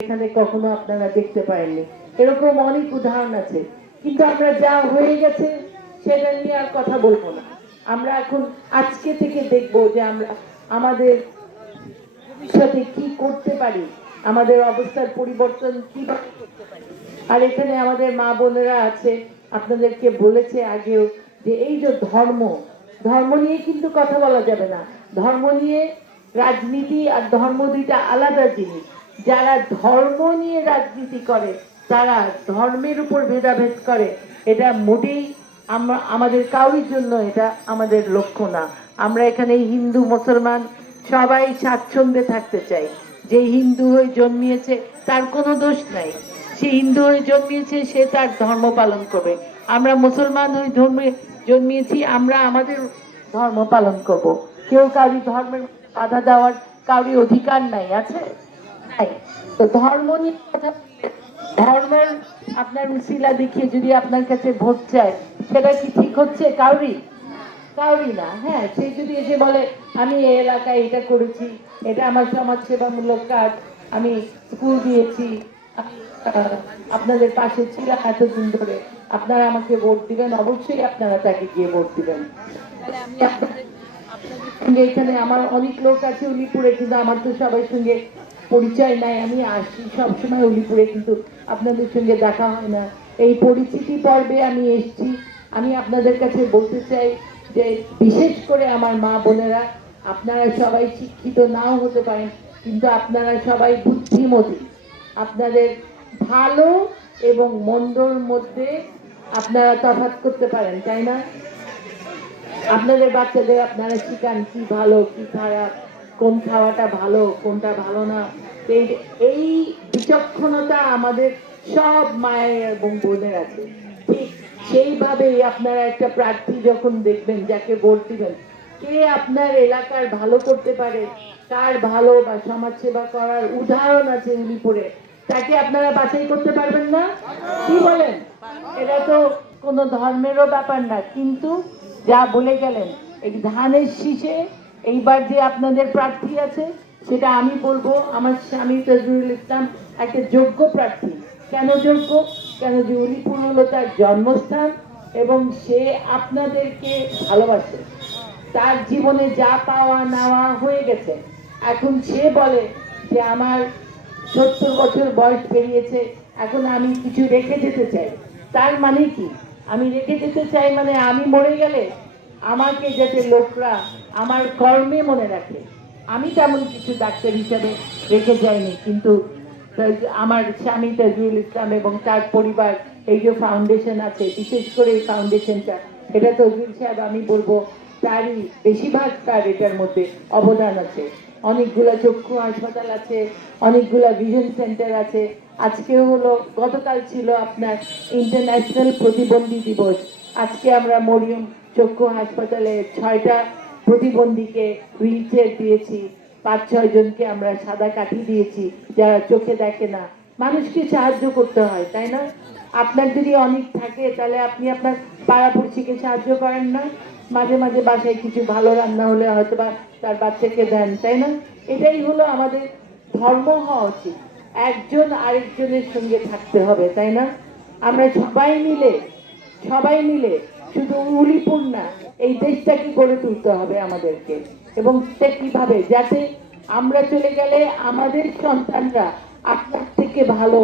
এখানে কখনো আপনারা দেখতে পারেননি। এরকম অনেক উদাহরণ আছে, কিন্তু আমরা যা হয়ে গেছে সেটা নিয়ে আর কথা বলবো না। আমরা এখন আজকে থেকে দেখব যে আমরা আমাদের ভবিষ্যতে কি করতে পারি, আমাদের অবস্থার পরিবর্তন কিভাবে করতে পারি। আর এখানে আমাদের মা বোনেরা আছে, আপনাদেরকে বলেছে আগেও যে এই যে ধর্ম, ধর্ম নিয়ে কিন্তু কথা বলা যাবে না। ধর্ম নিয়ে রাজনীতি আর ধর্ম দুইটা আলাদা জিনিস। যারা ধর্ম নিয়ে রাজনীতি করে, তারা ধর্মের উপর ভেদাভেদ করে, এটা মোটেই আমাদের কাউরির জন্য এটা আমাদের লক্ষ্য না। আমরা এখানে হিন্দু মুসলমান সবাই স্বাচ্ছন্দ্যে থাকতে চাই। যে হিন্দু হয়ে জন্মিয়েছে তার কোনো দোষ নাই, সে হিন্দু হয়ে জন্মিয়েছে, সে তার ধর্ম পালন করবে। আমরা মুসলমান হয়ে জন্মিয়েছি, আমরা আমাদের ধর্ম পালন করব। কেউ কারি ধর্মের বাধা দেওয়ার কাউরি অধিকার নাই, আছে নাই? তো ধর্ম নিয়ে কথা, ধর্মের আপনার উসিলা দেখিয়ে যদি আপনার কাছে ভোট চায়, সেটা কি ঠিক হচ্ছে? কাউরি কাউরি না। হ্যাঁ, সে যদি এসে বলে আমি এই এলাকায় এটা করেছি, এটা আমার সমাজ সেবামূলক কাজ, আমি স্কুল দিয়েছি, আমি আপনাদের পাশে ছিলাম এতদিন ধরে, আপনারা আমাকে ভোট দিবেন, অবশ্যই আপনারা তাকে গিয়ে ভোট দিবেন। আমি আপনাদের সঙ্গে, এখানে আমার অনেক লোক আছে উলিপুরে, কিন্তু আমার তো সবার সঙ্গে পরিচয় নাই। আমি আসি সবসময় উলিপুরে, কিন্তু আপনাদের সঙ্গে দেখা হয় না। এই পরিচিতি পর্বে আমি এসেছি। আমি আপনাদের কাছে বলতে চাই যে বিশেষ করে আমার মা বোনেরা, আপনারা সবাই শিক্ষিত নাও হতে পারেন, কিন্তু আপনারা সবাই বুদ্ধিমতী। আপনাদের ভালো এবং মন্দর মধ্যে আপনারা তফাৎ করতে পারেন, তাই না? আপনাদের বাচ্চাদের আপনারা শিখান কি ভালো কি খারাপ, কোন খাওয়াটা ভালো কোনটা ভালো না। এই বিচক্ষণতা আমাদের সব মায়ের এবং বোনের আছে। ঠিক সেইভাবেই আপনারা একটা প্রার্থী যখন দেখবেন, যাকে ভোট দিবেন, কে আপনার এলাকার ভালো করতে পারে, কার ভালো বা সমাজ সেবা করার উদাহরণ আছে উলিপুরে, তাকে আপনারা বাছাই করতে পারবেন না? কি বলেন? এটা তো কোনো ধর্মেরও ব্যাপার না, কিন্তু যা বলে গেলেন, এই ধানের শীষে এইবার যে আপনাদের প্রার্থী আছে, সেটা আমি বলবো আমার স্বামী তাজুরুল ইসলাম একটা যোগ্য প্রার্থী। কেন যোগ্য? কেন যে উলিপুর হলো তার জন্মস্থান, এবং সে আপনাদেরকে ভালোবাসে। তার জীবনে যা পাওয়া নেওয়া হয়ে গেছে, এখন সে বলে যে আমার 70 বছর বয়স পেরিয়েছে, এখন আমি কিছু রেখে যেতে চাই। তার মানে কি? আমি রেখে যেতে চাই মানে আমি মরে গেলে আমাকে যাতে লোকরা আমার কর্মে মনে রাখে। আমি তেমন কিছু ডাক্তার হিসাবে রেখে যাইনি, কিন্তু আমার স্বামী তাজুল ইসলাম এবং তার পরিবার, এই যে ফাউন্ডেশন আছে, বিশেষ করে এই ফাউন্ডেশনটা, এটা তজুল সাহেব, আমি বলবো তারই বেশিরভাগ তার এটার মধ্যে অবদান আছে। অনেকগুলা চক্ষু হাসপাতাল আছে, অনেকগুলা ভিশন সেন্টার আছে। আজকেও হলো, গতকাল ছিল আপনার ইন্টারন্যাশনাল প্রতিবন্ধী দিবস। আজকে আমরা মরিয়ম চক্ষু হাসপাতালে 6টা প্রতিবন্ধীকে হুইল চেয়ার দিয়েছি, 5-6 জনকে আমরা সাদা কাঠি দিয়েছি যারা চোখে দেখে না। মানুষকে সাহায্য করতে হয়, তাই না? আপনার যদি অনেক থাকে, তাহলে আপনি আপনার পাড়াপড়শিকে সাহায্য করেন না? মাঝে মাঝে বাসায় কিছু ভালো রান্না হলে হয়তো বা তার বাচ্চাকে দেন, তাই না? এটাই হলো আমাদের ধর্ম হওয়া উচিত। একজন আরেকজনের সঙ্গে থাকতে হবে, তাই না? আমরা সবাই মিলে শুধু উলিপুর না, এই দেশটাকে গড়ে তুলতে হবে আমাদেরকে। এবং সেটা কিভাবে? যাতে আমরা চলে গেলে আমাদের সন্তানরা আপনার থেকে ভালো